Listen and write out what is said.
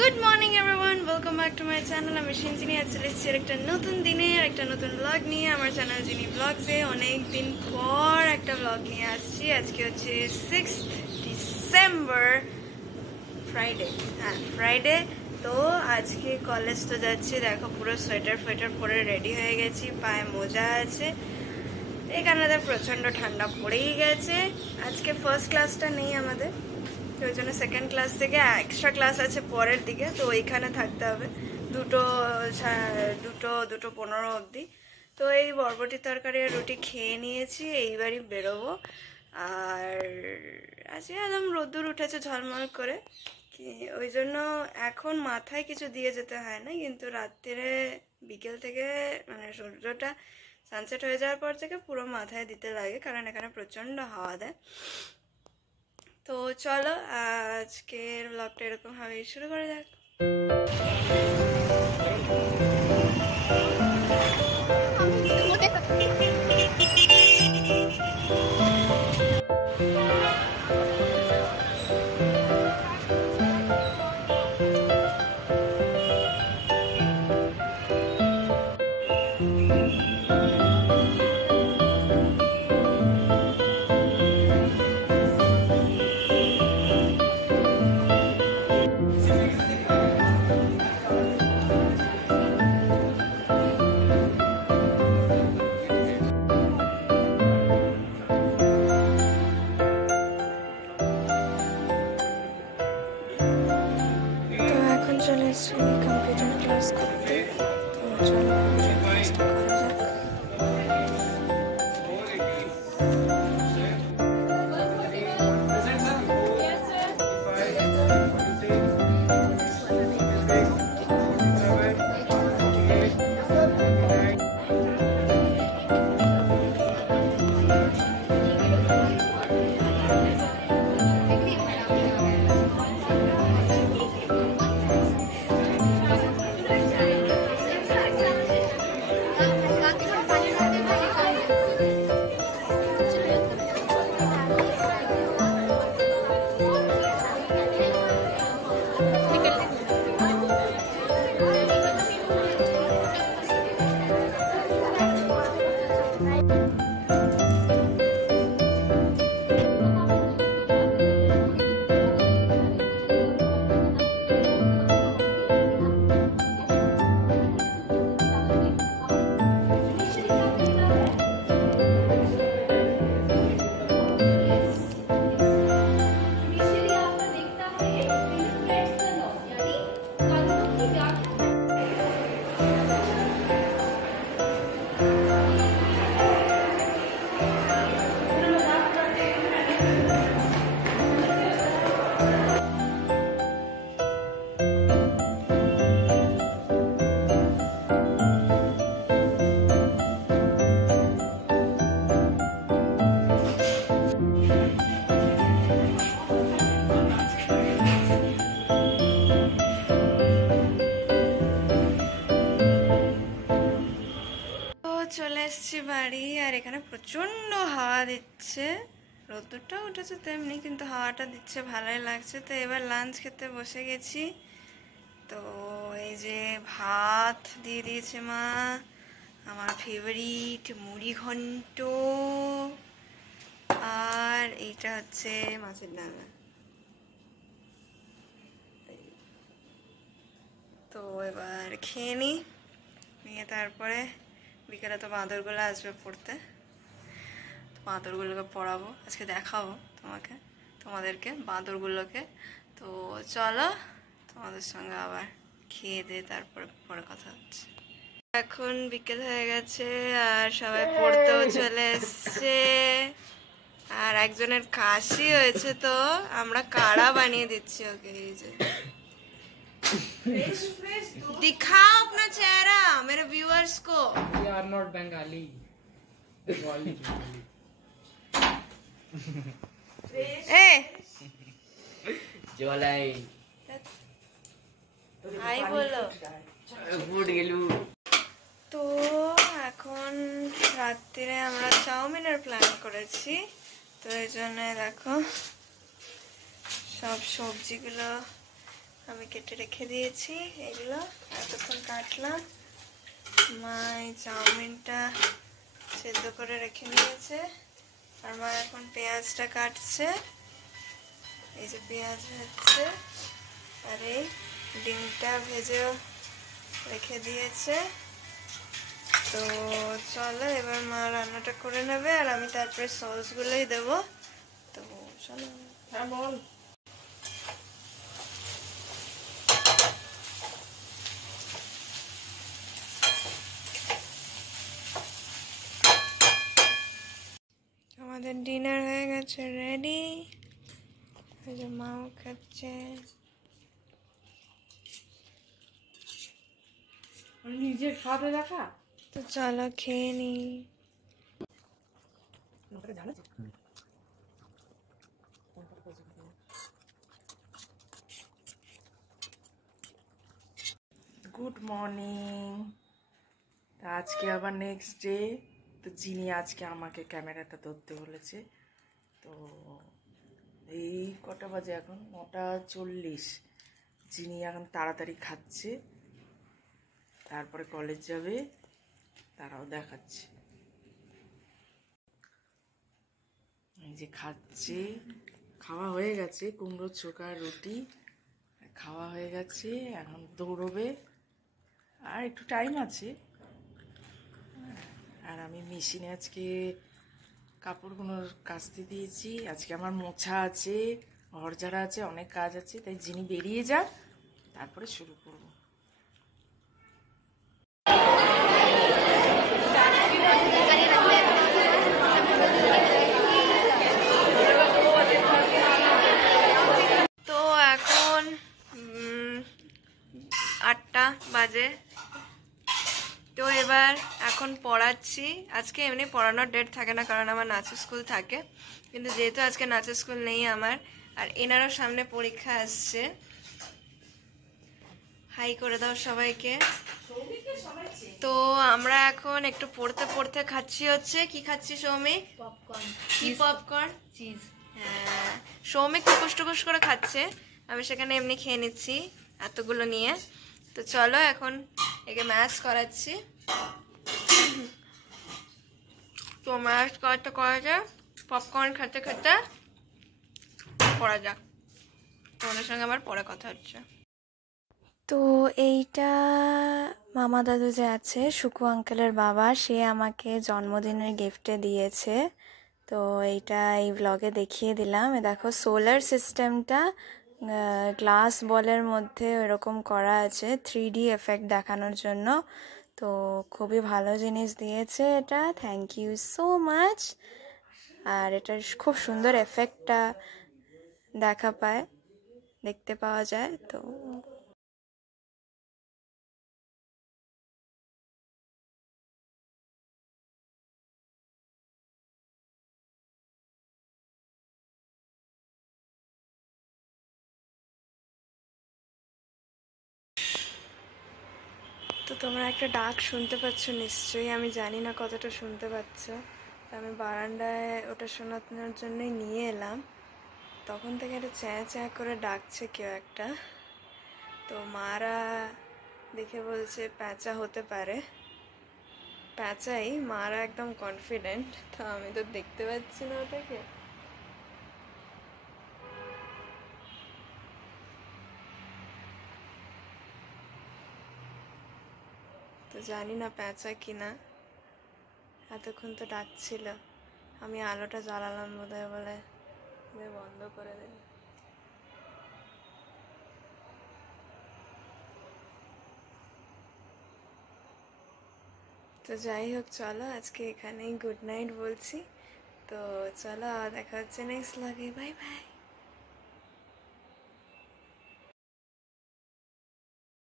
Good morning everyone, welcome back to my channel. আমি সিনজিনি। আজ চলে এসেছি একটা নতুন দিনে একটা নতুন ব্লগ নিয়ে। আমার চ্যানেল জিনি ব্লগসে অনেক দিন পর একটা ব্লগ নিয়ে আসছি। আজকে হচ্ছে 6 ডিসেম্বর, ফ্রাইডে। হ্যাঁ, ফ্রাইডে। তো আজকে কলেজ তো যাচ্ছি। দেখো পুরো সোয়েটার ফোয়েটার পরে রেডি হয়ে গেছি, পায়ে মোজা আছে। এই কারণে প্রচণ্ড ঠান্ডা পড়েই গেছে। আজকে ফার্স্ট ক্লাসটা নেই আমাদের, তো ওই জন্য সেকেন্ড ক্লাস থেকে এক্সট্রা ক্লাস আছে পরের দিকে, তো ওইখানে থাকতে হবে দুটো 15 অবধি। তো এই বরবটি তরকারি আর রুটি খেয়ে নিয়েছি, এইবারই বেরোবো। আর আজকে একদম রোদ্দুর উঠেছে ঝলমল করে, ওই জন্য এখন মাথায় কিছু দিয়ে যেতে হয় না, কিন্তু রাত্রিরে বিকেল থেকে মানে সূর্যটা সানসেট হয়ে যাওয়ার পর থেকে পুরো মাথায় দিতে লাগে, কারণ এখানে প্রচণ্ড হাওয়া দেয়। তো চলো আজকের ব্লগটা এরকম ভাবে শুরু করা যাক। চলে এসেছি কম্পিউটার ক্লাস করতে, তো চলো ক্লাসটা করা যাক। চলে এসছি বাড়ি, আর এখানে প্রচন্ড হাওয়া দিচ্ছে। রোদ্দুরটাও উঠেছে তেমনি, কিন্তু হাওয়াটা দিচ্ছে, ভালোই লাগছে। তো এবার লাঞ্চ খেতে বসে গেছি। তো এই যে ভাত দিয়ে দিয়েছে মা, আমার ফেভারিট মুড়ি ঘন্ট, আর এইটা হচ্ছে মাছের ডাঙা। তো এবার খেয়ে নিয়ে তারপরে বিকেলে তো বাঁদরগুলো আসবে পড়তে, তো বাঁদরগুলোকে পড়াবো, আজকে দেখাবো তোমাদেরকে বাঁদরগুলোকে। তো চলো তোমাদের সঙ্গে আবার খেয়ে দিয়ে তারপরে পরে কথা হচ্ছে। এখন বিকেল হয়ে গেছে আর সবাই পড়তেও চলে এসছে, আর একজনের কাশি হয়েছে, তো আমরা কাড়া বানিয়ে দিচ্ছি ওকে। এই যে दिखाओ अपना चेहरा मेरे व्यूअर्स को। We are not Bengali. Bengali. ए জলাই হাই বলো। ফুট গেলু। তো এখন রাত্রিরে আমরা চাউমিনের প্ল্যান করেছি, তো এই জন্য দেখো সব সবজিগুলো আমি কেটে রেখে দিয়েছি। এগুলো এতক্ষণ কাটলাম। মা এই চাউমিনটা সেদ্ধ করে রেখে নিয়েছে, আর মা এখন পেঁয়াজটা কাটছে। এই যে পেঁয়াজ হচ্ছে, আর এই ডিমটা ভেজেও রেখে দিয়েছে। তো চলো এবার মা রান্নাটা করে নেবে, আর আমি তারপরে সসগুলোই দেবো। তো চলো। হ্যাঁ বল। আমাদের ডিনার হয়ে গেছে রেডি। এই যে মাও খাচ্ছে। নিজের খাওয়াতে দেখা। তো চলো খেয়ে নি। Good morning. আজকে আবার নেক্সট ডে। তো যিনি আজকে আমাকে ক্যামেরাটা ধরতে বলেছে। তো এই কটা বাজে এখন 9:40। যিনি এখন তাড়াতাড়ি খাচ্ছে, তারপরে কলেজ যাবে, তারাও দেখাচ্ছে। এই যে খাচ্ছে, খাওয়া হয়ে গেছে। কুমড়োর চোখা রুটি খাওয়া হয়ে গেছে, এখন দৌড়বে, আর একটু টাইম আছে। আর আমি মেশিনে আজকে কাপড়গুলো কাচতে দিয়েছি। আজকে আমার মোছা আছে, ঘর ঝাড়া আছে, অনেক কাজ আছে। তাই যিনি বেরিয়ে যাক, তারপরে শুরু করব। তো এখন 8টা বাজে। তো এবার এখন পড়াচ্ছি। আজকে এমনি পড়ানোর ডেট থাকে না, কারণ আমার নাচের স্কুল থাকে, কিন্তু যেহেতু আজকে নাচের স্কুল নেই আমার, আর এনারও সামনে পরীক্ষা আসছে। হাই করে দাও সবাইকে। তো আমরা এখন একটু পড়তে পড়তে খাচ্ছি, হচ্ছে কি খাচ্ছি সৌমিক? পপকর্ন। কি পপকর্ন? চিজ। হ্যাঁ, সৌমিক টুকুস টুকুস করে খাচ্ছে, আমি সেখানে এমনি খেয়ে নিচ্ছি এতগুলো নিয়ে। তো চলো এখন একে ম্যাশ করাচ্ছি। তো ম্যাশ করতে করতে পপকর্ন খেতে খেতে পড়া যাক। তোমাদের সঙ্গে আমার পরে কথা হচ্ছে। তো এইটা মামা দাদু যে আছে, সুকু আঙ্কেলের বাবা, সে আমাকে জন্মদিনের গিফটে দিয়েছে। তো এইটা এই ব্লগে দেখিয়ে দিলাম। দেখো সোলার সিস্টেমটা গ্লাস বলের মধ্যে এরকম করা আছে 3D এফেক্ট দেখানোর জন্য। তো খুবই ভালো জিনিস দিয়েছে এটা, থ্যাংক ইউ সো মাচ। আর এটার খুব সুন্দর এফেক্টটা দেখতে পাওয়া যায়। তো তো তোমরা একটা ডাক শুনতে পাচ্ছ নিশ্চয়ই, আমি জানি না কতটা শুনতে পাচ্ছ। আমি বারান্দায় ওটা শোনানোর জন্যই নিয়ে এলাম। তখন থেকে একটা চ্যাঁ চ্যাঁ করে ডাকছে কেউ একটা। তো মারা দেখে বলছে প্যাঁচা হতে পারে। প্যাঁচাই, মারা একদম কনফিডেন্ট। তো আমি তো দেখতে পাচ্ছি না ওটাকে। তো জানি না প্যাঁচা কিনা, এতক্ষণ তো ডাকছিল। আমি আলোটা জ্বালালাম বোধহয় বলে বন্ধ করে দিল। তো যাই হোক, চলো আজকে এখানেই গুড নাইট বলছি। তো চলো দেখা হচ্ছে নেক্সট ব্লগে। Bye bye.